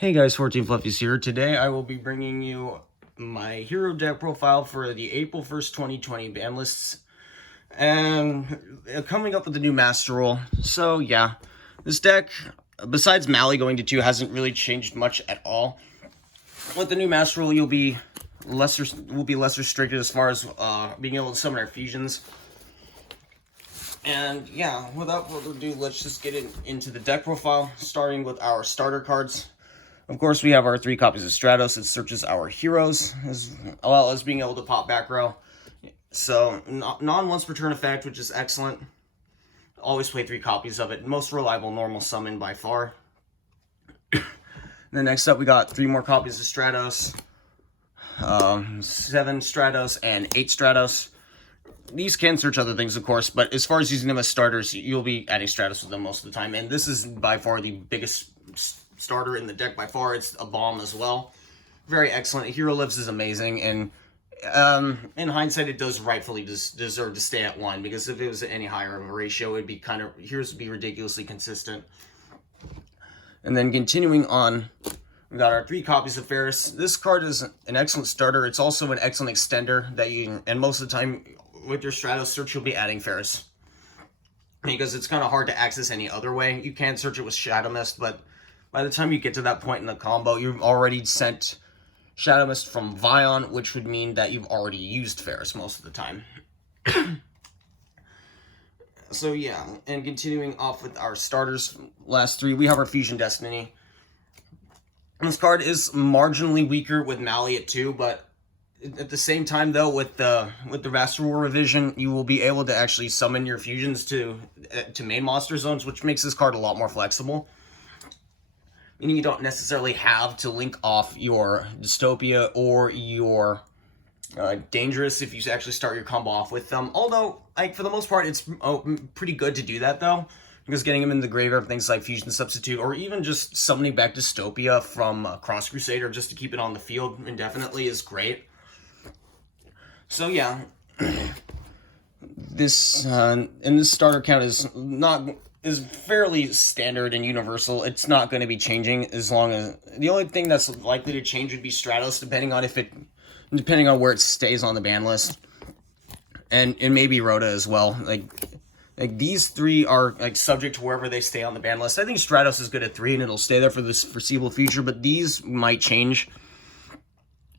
Hey guys, 14 Fluffies here. Today I will be bringing you my hero deck profile for the April 1st, 2020 ban lists. And coming up with the new Master Roll. So yeah, this deck, besides Mally going to 2, hasn't really changed much at all. With the new Master Roll, will be less restricted as far as being able to summon our fusions. And yeah, without further ado, let's just get into the deck profile, starting with our starter cards. Of course, we have our 3 copies of Stratos that searches our heroes, as well as being able to pop back row. So, non-once per turn effect, which is excellent. Always play 3 copies of it. Most reliable normal summon by far. Then next up, we got 3 more copies of Stratos. 7 Stratos and 8 Stratos. These can search other things, of course, but as far as using them as starters, you'll be adding Stratos with them most of the time. And this is by far the biggest starter in the deck by far. It's a bomb as well. Very excellent. Hero Lives is amazing, and in hindsight, it does rightfully deserve to stay at 1, because if it was any higher of a ratio, it'd be heroes would be ridiculously consistent. And then continuing on, we got our 3 copies of Ferris. This card is an excellent starter. It's also an excellent extender that and most of the time with your Stratos search, you'll be adding Ferris, because it's kind of hard to access any other way. You can search it with Shadow Mist, but by the time you get to that point in the combo, you've already sent Shadow Mist from Vion, which would mean that you've already used Ferris most of the time. So yeah, and continuing off with our starters, last 3, we have our Fusion Destiny. This card is marginally weaker with Mally at 2, but at the same time, though, with the Master Roll revision, you will be able to actually summon your fusions to main monster zones, which makes this card a lot more flexible. Meaning you don't necessarily have to link off your Dystopia or your Dangerous if you actually start your combo off with them. Although, like, for the most part, it's pretty good to do that, though, because getting them in the graveyard, things like Fusion Substitute, or even just summoning back Dystopia from Cross Crusader just to keep it on the field indefinitely is great. So yeah, this starter count is fairly standard and universal. It's not going to be changing as long as the only thing that's likely to change would be Stratos, depending on where it stays on the ban list, and maybe Rhoda as well. Like these 3 are like subject to wherever they stay on the ban list. I think Stratos is good at 3 and it'll stay there for this foreseeable future, but these might change.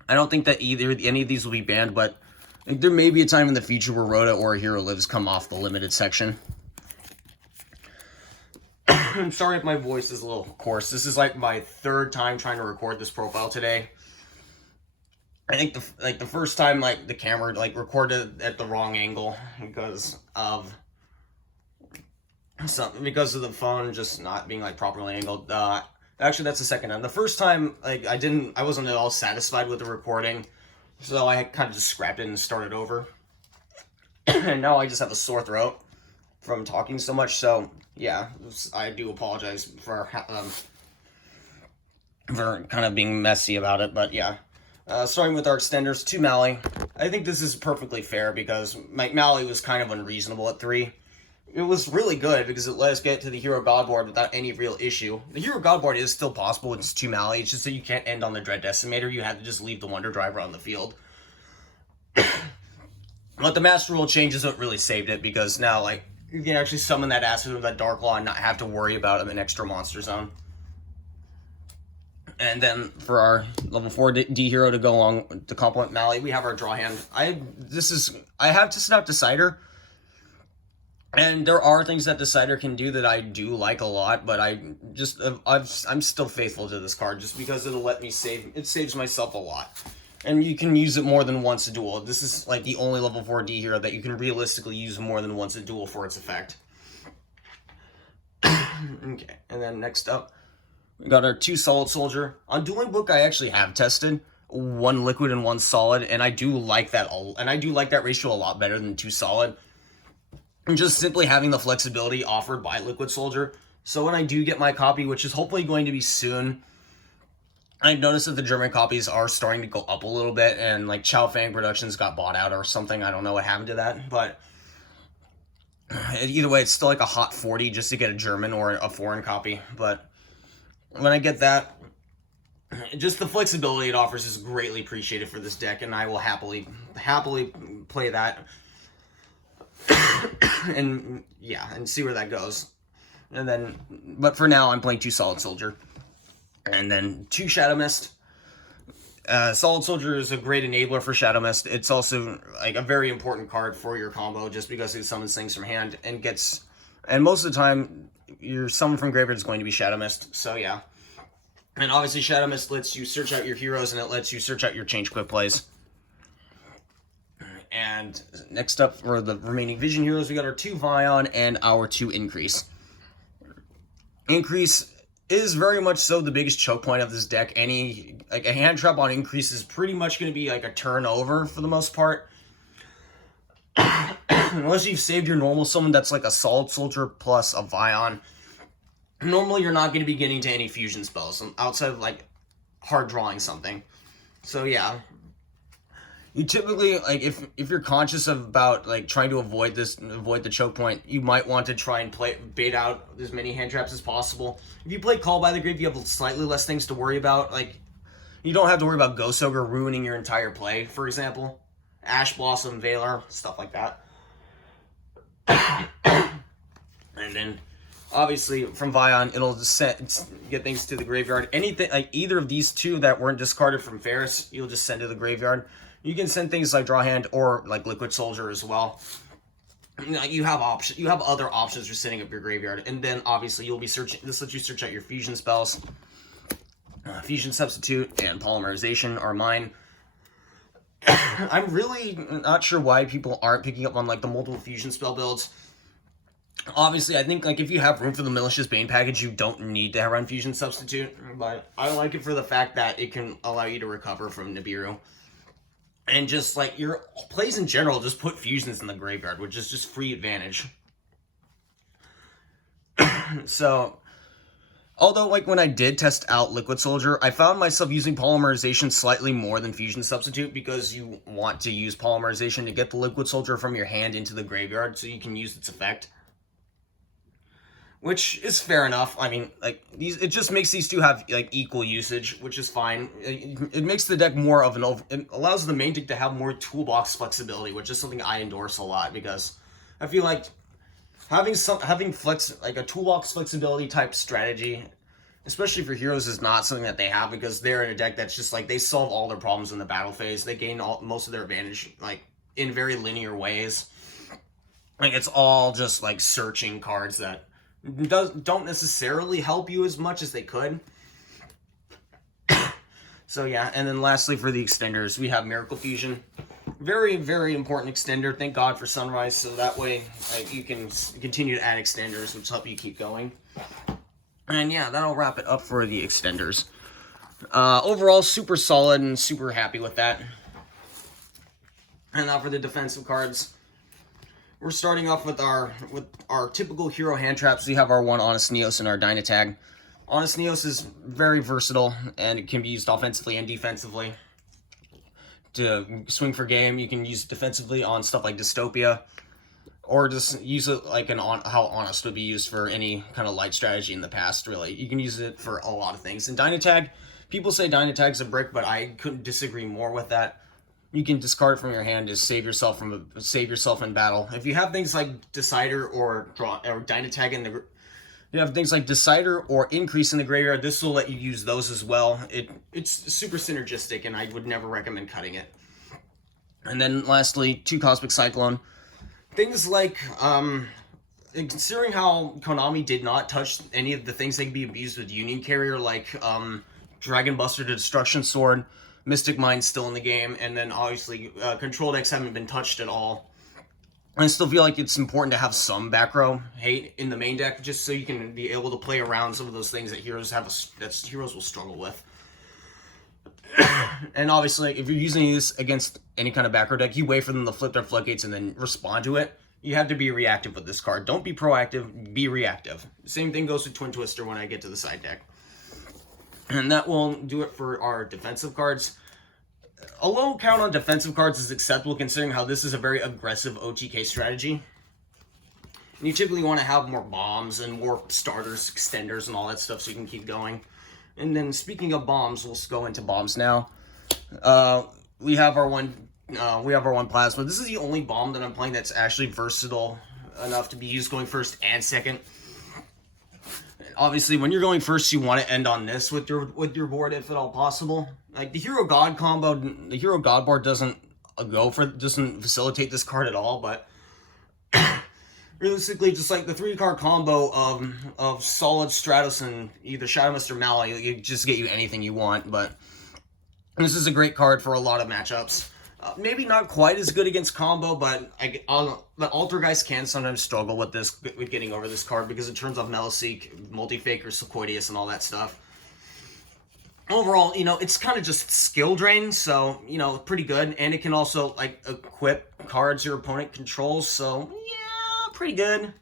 I don't think that any of these will be banned, but there may be a time in the future where Rhoda or Hero Lives come off the limited section. I'm sorry if my voice is a little coarse. This is like my 3rd time trying to record this profile today. I think the first time, like, the camera recorded at the wrong angle because of the phone just not being properly angled. Actually, that's the second time. The first time, I wasn't at all satisfied with the recording, so I kind of just scrapped it and started over. And now I just have a sore throat from talking so much. So yeah, I do apologize for kind of being messy about it, but yeah. Starting with our extenders, 2 Mally. I think this is perfectly fair because Mally was kind of unreasonable at 3. It was really good because it let us get to the Hero God board without any real issue. The Hero God board is still possible with just 2 Mally. It's just that you can't end on the Dread Decimator. You have to just leave the Wonder Driver on the field. But the Master Rule changes what really saved it, because now, you can actually summon that Acid with that Dark Claw and not have to worry about an extra monster zone. And then for our level 4 D hero to go along to complement Mally, we have our draw hand. I have tested out Decider, and there are things that Decider can do that I do like a lot, but I'm still faithful to this card just because it'll let me it saves myself a lot. And you can use it more than once a duel. This is the only level 4 D hero that you can realistically use more than once a duel for its effect. Okay, and then next up, we got our 2 Solid Soldier. On Dueling Book, I actually have tested 1 liquid and 1 solid, and I do like that ratio a lot better than 2 solid. And just simply having the flexibility offered by Liquid Soldier. So when I do get my copy, which is hopefully going to be soon, I noticed that the German copies are starting to go up a little bit, and Chow Fang Productions got bought out or something. I don't know what happened to that, but either way, it's still a hot 40 just to get a German or a foreign copy. But when I get that, just the flexibility it offers is greatly appreciated for this deck, and I will happily play that. And yeah, and see where that goes. And then, but for now, I'm playing 2 Solid Soldier, and then 2 Shadow Mist. Solid Soldier is a great enabler for Shadow Mist. It's also like a very important card for your combo, just because it summons things from hand and gets, and most of the time, your summon from graveyard is going to be Shadow Mist. So yeah, and obviously Shadow Mist lets you search out your heroes, and it lets you search out your change quick plays. And next up for the remaining Vision heroes, we got our 2 Vion and our 2 Increase. Increase is very much so the biggest choke point of this deck. Any, like, a hand trap on Increase is pretty much going to be like a turnover for the most part. Unless you've saved your normal summon that's like a Solid Soldier plus a Vion. Normally you're not going to be getting to any fusion spells outside of like hard drawing something. So yeah. You typically, like, if you're conscious about like trying to avoid the choke point, you might want to try and bait out as many hand traps as possible. If you play Call by the Grave, you have slightly less things to worry about. Like, you don't have to worry about Ghost Ogre ruining your entire play, for example. Ash Blossom, Valor, stuff like that. And then, obviously, from Vion, it'll just get things to the graveyard. Anything, like either of these 2 that weren't discarded from Ferris, you'll just send to the graveyard. You can send things like Draw Hand or like Liquid Soldier as well. You have options. You have other options for setting up your graveyard, and then obviously you'll be searching. This lets you search out your fusion spells. Fusion Substitute and Polymerization are mine. I'm really not sure why people aren't picking up on like the multiple fusion spell builds. Obviously, I think like if you have room for the Malicious Bane package, you don't need to run Fusion Substitute. But I like it for the fact that it can allow you to recover from Nibiru. And just like your plays in general, just put fusions in the graveyard, which is just free advantage. So, although like when I did test out Liquid Soldier, I found myself using Polymerization slightly more than Fusion Substitute, because you want to use Polymerization to get the Liquid Soldier from your hand into the graveyard so you can use its effect. Which is fair enough. I mean, like, it just makes these 2 have, like, equal usage, which is fine. It makes the deck more of it allows the main deck to have more toolbox flexibility, which is something I endorse a lot, because I feel like having a toolbox flexibility type strategy, especially for heroes, is not something that they have, because they're in a deck that's just, like, they solve all their problems in the battle phase. They gain most of their advantage, like, in very linear ways. Like, it's all just, like, searching cards that don't necessarily help you as much as they could. So yeah, and then lastly for the extenders, we have Miracle Fusion. Very, very important extender. Thank God for Sunrise, so that way you can continue to add extenders, which help you keep going. And yeah, that'll wrap it up for the extenders. Overall, super solid and super happy with that. And now for the defensive cards. We're starting off with our typical hero hand traps. We have our 1 Honest Neos and our Dynatag. Honest Neos is very versatile, and it can be used offensively and defensively. To swing for game, you can use it defensively on stuff like Dystopia, or just use it like how Honest would be used for any kind of light strategy in the past, really. You can use it for a lot of things. And Dynatag, people say Dynatag's a brick, but I couldn't disagree more with that. You can discard from your hand to save yourself in battle. If you have things like Decider or Dynatag in the, you have things like Decider or Increase in the graveyard, this will let you use those as well. It's super synergistic, and I would never recommend cutting it. And then lastly, 2 Cosmic Cyclone. Things like considering how Konami did not touch any of the things that can be abused with Union Carrier, like Dragon Buster to Destruction Sword. Mystic Mind's still in the game, and then obviously control decks haven't been touched at all. I still feel like it's important to have some back row hate in the main deck, just so you can be able to play around some of those things that heroes will struggle with. And obviously, if you're using this against any kind of back row deck, you wait for them to flip their floodgates and then respond to it. You have to be reactive with this card. Don't be proactive, be reactive. Same thing goes with Twin Twister when I get to the side deck. And that will do it for our defensive cards. A low count on defensive cards is acceptable considering how this is a very aggressive OTK strategy. And you typically want to have more bombs and more starters, extenders, and all that stuff so you can keep going. And then speaking of bombs, let's go into bombs now. We have our one plasma. This is the only bomb that I'm playing that's actually versatile enough to be used going first and second. Obviously, when you're going first, you want to end on this with your board if at all possible. Like the Hero God combo, the Hero God board doesn't facilitate this card at all, but realistically, just like the 3-card combo of solid Stratos and either Shadow Mist or Mala, you just get you anything you want. But this is a great card for a lot of matchups. Maybe not quite as good against combo, but the Altergeist can sometimes struggle with getting over this card because it turns off Meliseek, Multi-Faker, Sequoideus, and all that stuff. Overall, it's kind of just skill drain, so, pretty good. And it can also, equip cards your opponent controls, so, yeah, pretty good.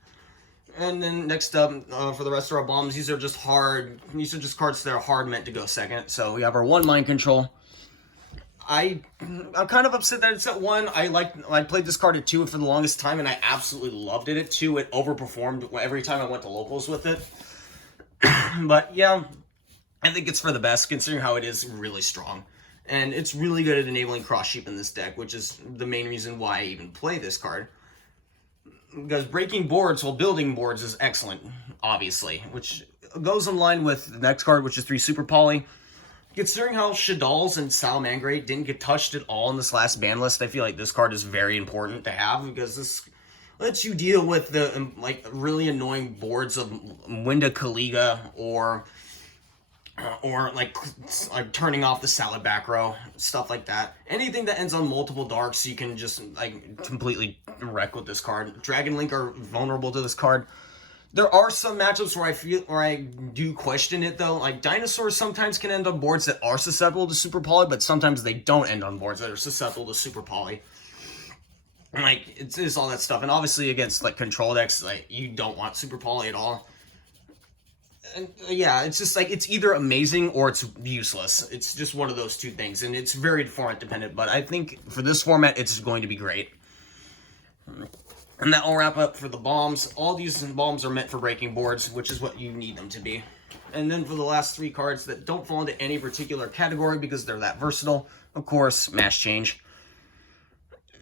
And then next up, for the rest of our bombs, these are just cards that are hard meant to go second. So we have our 1 Mind Control. I'm kind of upset that it's at 1. I played this card at 2 for the longest time, and I absolutely loved it at 2. It overperformed every time I went to locals with it. But yeah, I think it's for the best considering how it is really strong. And it's really good at enabling cross-sheep in this deck, which is the main reason why I even play this card. Because breaking boards while building boards is excellent, obviously, which goes in line with the next card, which is 3 Super Poly. Considering how Shaddolls and Salamangreat didn't get touched at all in this last ban list, I feel like this card is very important to have because this lets you deal with the really annoying boards of Winda Kaliga or turning off the Salad back row, stuff like that. Anything that ends on multiple darks, you can just completely wreck with this card. Dragon Link are vulnerable to this card. There are some matchups where I do question it though. Like Dinosaurs sometimes can end on boards that are susceptible to Super Poly, but sometimes they don't end on boards that are susceptible to Super Poly. It's all that stuff, and obviously against control decks, you don't want Super Poly at all. And yeah, it's just it's either amazing or it's useless. It's just one of those two things, and it's very format dependent. But I think for this format, it's going to be great. And that will wrap up for the bombs. All these bombs are meant for breaking boards, which is what you need them to be. And then for the last 3 cards that don't fall into any particular category because they're that versatile, of course, Mass Change.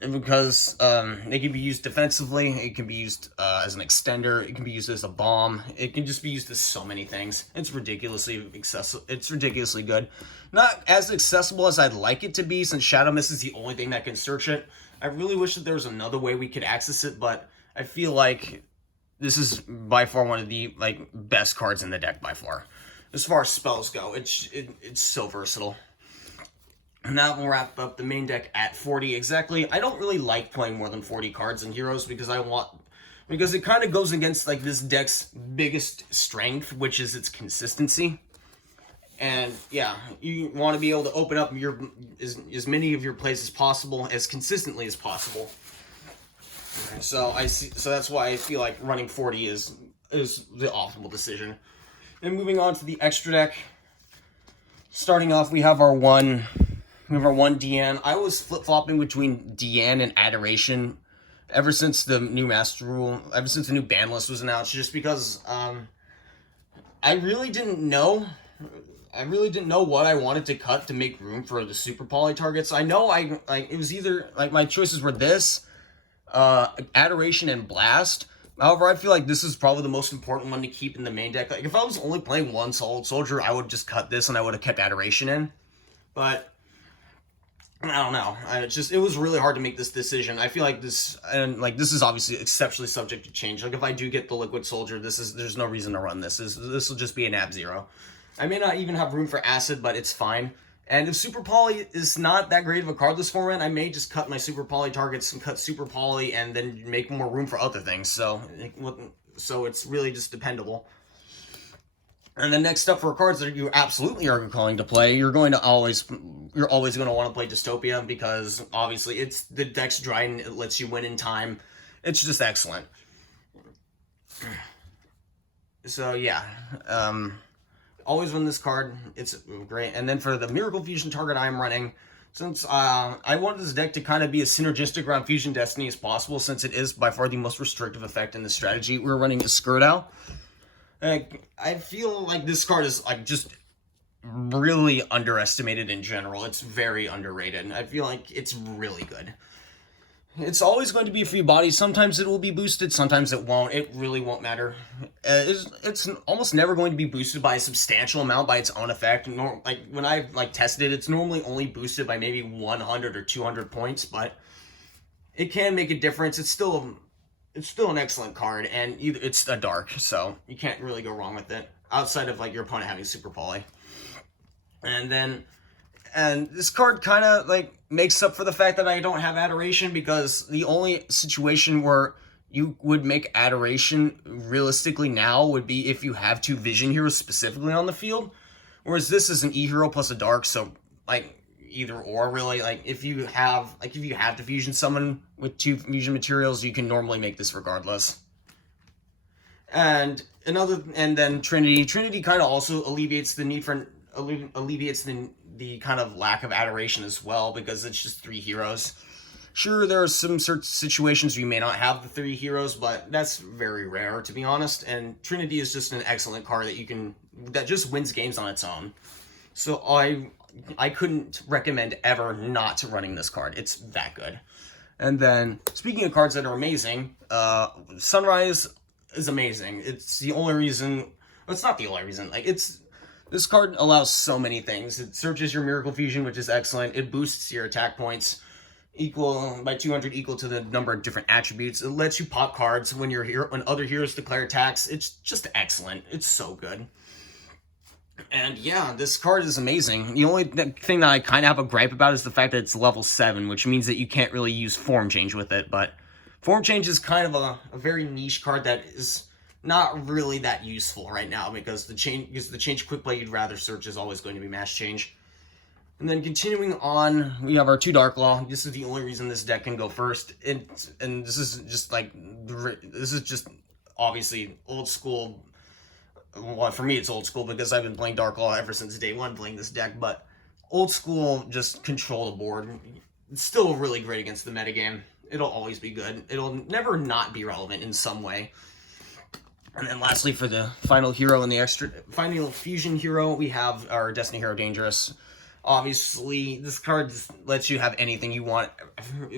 And because they can be used defensively, it can be used as an extender, it can be used as a bomb, it can just be used as so many things. It's ridiculously accessible. It's ridiculously good. Not as accessible as I'd like it to be, since Shadow Mist is the only thing that can search it. I really wish that there was another way we could access it, but I feel like this is by far one of the best cards in the deck by far. As far as spells go, it's so versatile. And that will wrap up the main deck at 40 exactly. I don't really like playing more than 40 cards in Heroes because it kind of goes against this deck's biggest strength, which is its consistency. And yeah, you want to be able to open up as many of your plays as possible, as consistently as possible. So that's why I feel like running 40 is the optimal decision. And moving on to the extra deck. Starting off, we have our one Dian. I was flip-flopping between Dian and Adoration ever since the new Master Rule, ever since the new ban list was announced, just because I really didn't know what I wanted to cut to make room for the Super Poly targets. I know it was either my choices were this, Adoration and Blast. However, I feel like this is probably the most important one to keep in the main deck. If I was only playing one Solid Soldier, I would just cut this and I would have kept Adoration in. But I don't know. It was really hard to make this decision. I feel like this is obviously exceptionally subject to change. If I do get the Liquid Soldier, there's no reason to run this. This will just be an Ab-Zero. I may not even have room for Acid, but it's fine. And if Super Poly is not that great of a card this format, I may just cut my Super Poly targets and cut Super Poly and then make more room for other things. So it's really just dependable. And then next up for cards that you absolutely are calling to play, you're always going to want to play Dystopia because obviously it's the deck's dry and it lets you win in time. It's just excellent. So yeah, always run this card. It's great. And then for the Miracle Fusion target I'm running, since I wanted this deck to kind of be as synergistic around Fusion Destiny as possible, since it is by far the most restrictive effect in the strategy, we're running a Skrdow. I feel like this card is just really underestimated in general. It's very underrated. I feel like it's really good. It's always going to be a free body. Sometimes it will be boosted, sometimes it won't. It really won't matter. It's almost never going to be boosted by a substantial amount by its own effect. Like when I've tested it, it's normally only boosted by maybe 100 or 200 points, but it can make a difference. It's still an excellent card, and it's a dark, so you can't really go wrong with it outside of like your opponent having super poly. And this card kind of like makes up for the fact that I don't have Adoration, because the only situation where you would make Adoration realistically now would be if you have 2 Vision Heroes specifically on the field, whereas this is an E hero plus a dark, so like either or really. Like if you have to fusion someone with 2 fusion materials, you can normally make this regardless. And then Trinity kind of also alleviates the need for the kind of lack of Adoration as well, because it's just 3 heroes. Sure, there are some certain situations where you may not have the 3 heroes, but that's very rare, to be honest. And Trinity is just an excellent card that just wins games on its own. So I couldn't recommend ever not running this card. It's that good. And then, speaking of cards that are amazing, Sunrise is amazing. It's the only reason. Well, it's not the only reason. This card allows so many things. It searches your Miracle Fusion, which is excellent. It boosts your attack points by 200, equal to the number of different attributes. It lets you pop cards when other heroes declare attacks. It's just excellent. It's so good. And yeah, this card is amazing. The only thing that I kind of have a gripe about is the fact that it's level 7, which means that you can't really use Form Change with it. But Form Change is kind of a very niche card that is not really that useful right now, because the change quick play you'd rather search is always going to be Mass Change. And then continuing on, we have our 2 Dark Law. This is the only reason this deck can go first. And this is just obviously old school. Well, for me it's old school because I've been playing Dark Law ever since day 1 playing this deck, but old school, just control the board. It's still really great against the metagame. It'll always be good. It'll never not be relevant in some way. And then lastly, for the final hero and the final fusion hero, we have our Destiny Hero Dangerous. Obviously, this card just lets you have anything you want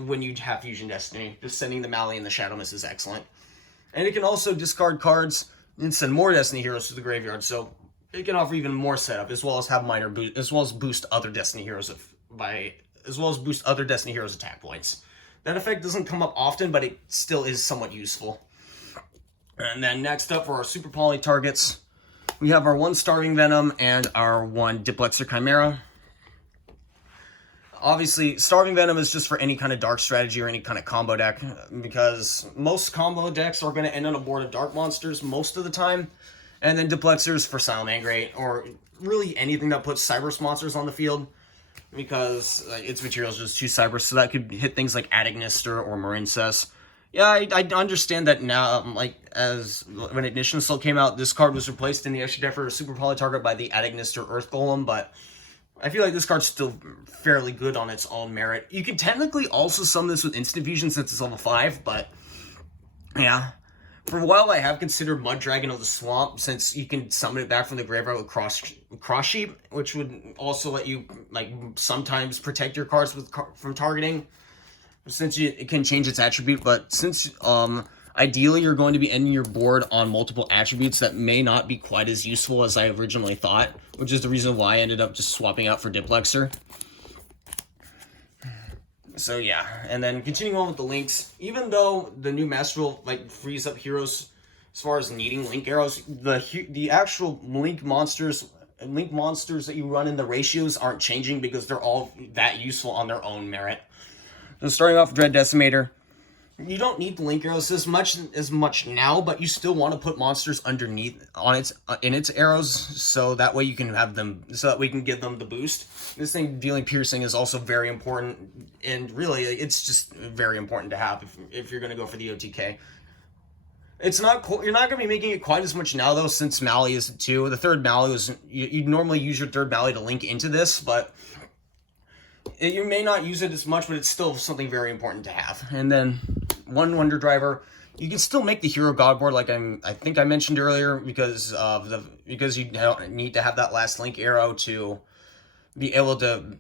when you have Fusion Destiny. Just sending the Mali and the Shadow Mist is excellent. And it can also discard cards and send more Destiny Heroes to the graveyard, so it can offer even more setup, as well as have minor boost, as well as boost other Destiny Heroes attack points. That effect doesn't come up often, but it still is somewhat useful. And then next up for our Super Poly targets, we have our 1 Starving Venom and our 1 Diplexer Chimera. Obviously, Starving Venom is just for any kind of dark strategy or any kind of combo deck, because most combo decks are going to end on a board of dark monsters most of the time. And then Diplexer is for Salamangreat, or really anything that puts Cyberse monsters on the field, because its material is just 2 Cyberse, so that could hit things like Adagnister or Marincess. Yeah, I understand that now, as when Ignition Assault came out, this card was replaced in the extra deck for Super Poly target by the Adagnister Earth Golem, but I feel like this card's still fairly good on its own merit. You can technically also summon this with Instant Fusion since it's level 5, but yeah. For a while, I have considered Mud Dragon of the Swamp, since you can summon it back from the graveyard with Cross Sheep, which would also let you sometimes protect your cards from targeting, since it can change its attribute. But since ideally you're going to be ending your board on multiple attributes that may not be quite as useful as I originally thought, which is the reason why I ended up just swapping out for Diplexer. So yeah, and then continuing on with the links, even though the new Master Rule frees up heroes as far as needing link arrows, the actual link monsters that you run in the ratios aren't changing, because they're all that useful on their own merit. So starting off with Dread Decimator, you don't need the link arrows as much now, but you still want to put monsters underneath in its arrows, so that way you can have them, so that we can give them the boost. This thing dealing piercing is also very important, and really it's just very important to have if you're going to go for the OTK. It's not you're not going to be making it quite as much now though, since Mali is 2. The third Mali was you'd normally use your third Mali to link into this, but you may not use it as much, but it's still something very important to have. And then 1 Wonder Driver, You can still make the Hero God board like I think I mentioned earlier because you need to have that last link arrow to be able to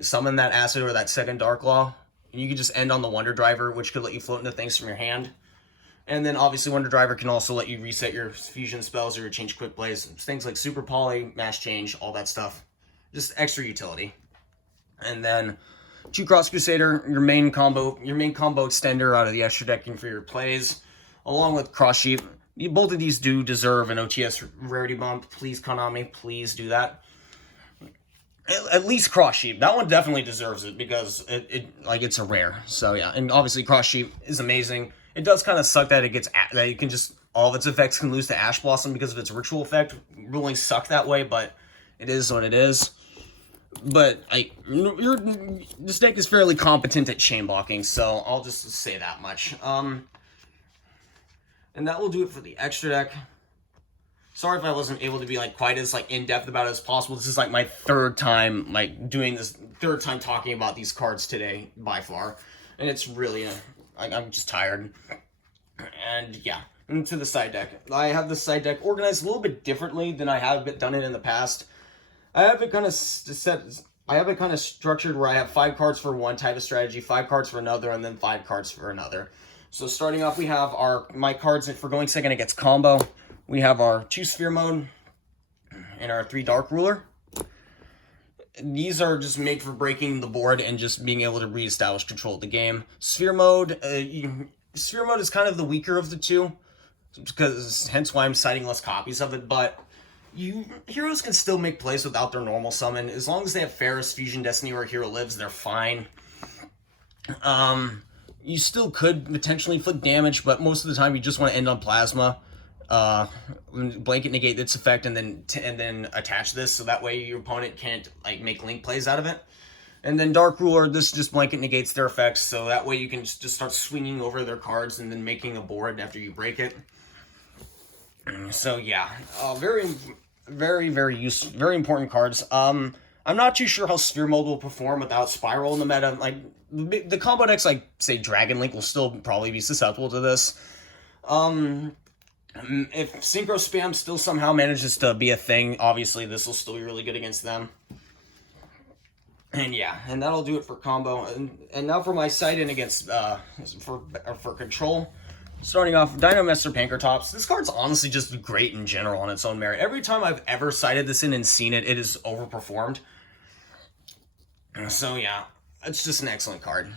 summon that acid or that second Dark Law. And you can just end on the Wonder Driver, which could let you float into things from your hand. And then obviously Wonder Driver can also let you reset your fusion spells or change quick plays. Things like Super Poly, Mass Change, all that stuff. Just extra utility. And then 2 Cross Crusader, your main combo extender out of the extra decking for your plays, along with Cross Sheep. Both of these do deserve an OTS rarity bump. Please, Konami, please do that. At least Cross Sheep. That one definitely deserves it because it's a rare. So yeah, and obviously Cross Sheep is amazing. It does kind of suck that it can just all of its effects can lose to Ash Blossom because of its ritual effect. Really suck that way, but it is what it is. But this deck is fairly competent at chain blocking, so I'll just say that much. And that will do it for the extra deck. Sorry if I wasn't able to be quite as in depth about it as possible. This is my third time talking about these cards today by far, and it's really I'm just tired. And yeah, into the side deck. I have the side deck organized a little bit differently than I have done it in the past. I have it kind of structured where I have 5 cards for one type of strategy, 5 cards for another, and then 5 cards for another. So starting off, we have my cards for going second against combo. We have our 2 Sphere Mode and our 3 Dark Ruler. These are just made for breaking the board and just being able to reestablish control of the game. Sphere Mode is kind of the weaker of the two, because hence why I'm citing less copies of it, but heroes can still make plays without their normal summon. As long as they have Ferris, Fusion Destiny, or Hero Lives, they're fine. You still could potentially inflict damage, but most of the time you just want to end on Plasma. Blanket negate its effect and then attach this, so that way your opponent can't make link plays out of it. And then Dark Ruler, this just blanket negates their effects, so that way you can just start swinging over their cards and then making a board after you break it. So yeah, very, very, very useful, very important cards. I'm not too sure how Sphere Mode will perform without Spiral in the meta. The combo decks say Dragon Link will still probably be susceptible to this. If Synchro Spam still somehow manages to be a thing, obviously this will still be really good against them. And yeah, and that'll do it for combo. And now for my side-in against for control. Starting off, Dynamaster Pankratops. This card's honestly just great in general on its own merit. Every time I've ever cited this in and seen it, it is overperformed. So yeah, it's just an excellent card.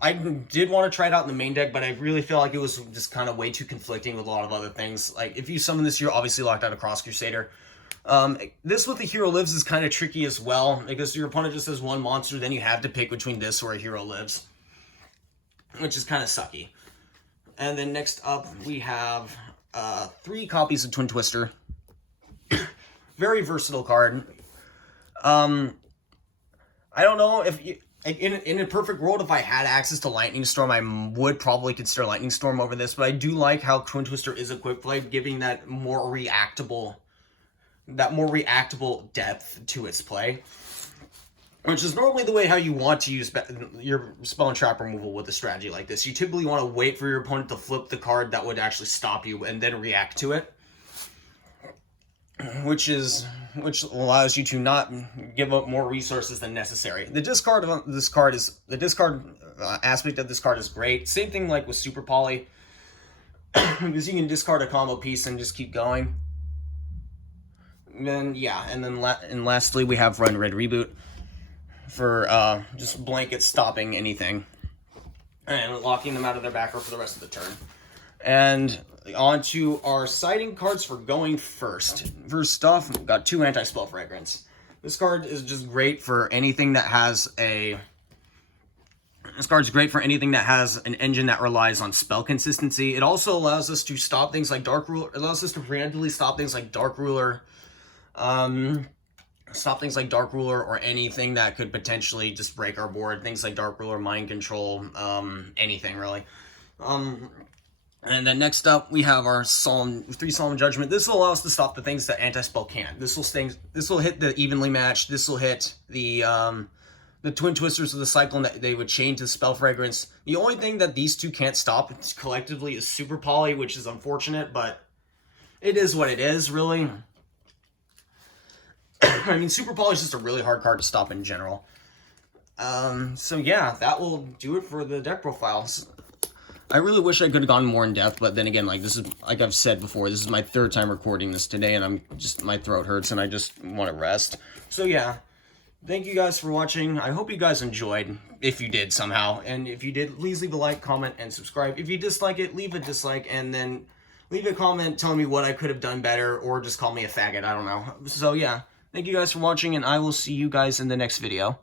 I did want to try it out in the main deck, but I really feel like it was just kind of way too conflicting with a lot of other things. If you summon this, you're obviously locked out of Cross Crusader. This with the Hero Lives is kind of tricky as well, because your opponent just has one monster, then you have to pick between this or a Hero Lives, which is kind of sucky. And then next up, we have 3 copies of Twin Twister. Very versatile card. I don't know if in a perfect world, if I had access to Lightning Storm, I would probably consider Lightning Storm over this. But I do like how Twin Twister is a quick play, giving that more reactable depth to its play, which is normally the way how you want to use your spell and trap removal with a strategy like this. You typically want to wait for your opponent to flip the card that would actually stop you and then react to it, which allows you to not give up more resources than necessary. The discard aspect of this card is great. Same thing with Super Poly, because you can discard a combo piece and just keep going. And then yeah, and lastly we have Run Red Reboot for just blanket stopping anything and locking them out of their back row for the rest of the turn. And on to our siding cards for going first. First off, we've got 2 Anti-Spell Fragrance. This card is just great for anything that has an engine that relies on spell consistency. It also allows us to stop things like Dark Ruler. It allows us to preemptively stop things like Dark Ruler. Or anything that could potentially just break our board. Things like Dark Ruler, Mind Control, anything really. And then next up, we have our 3 Solemn Judgment. This will allow us to stop the things that Anti-Spell can't. This will hit the evenly matched. This will hit the the Twin Twisters of the Cyclone that they would chain to Spell Fragrance. The only thing that these two can't stop collectively is Super Poly, which is unfortunate, but it is what it is, really. I mean, Super Poly is just a really hard card to stop in general. So yeah, that will do it for the deck profiles. I really wish I could have gone more in depth, but then again, like this is, like I've said before, this is my 3rd time recording this today, and my throat hurts, and I just want to rest. So yeah, thank you guys for watching. I hope you guys enjoyed, if you did somehow, and if you did, please leave a like, comment, and subscribe. If you dislike it, leave a dislike, and then leave a comment telling me what I could have done better, or just call me a faggot, I don't know. So yeah, thank you guys for watching, and I will see you guys in the next video.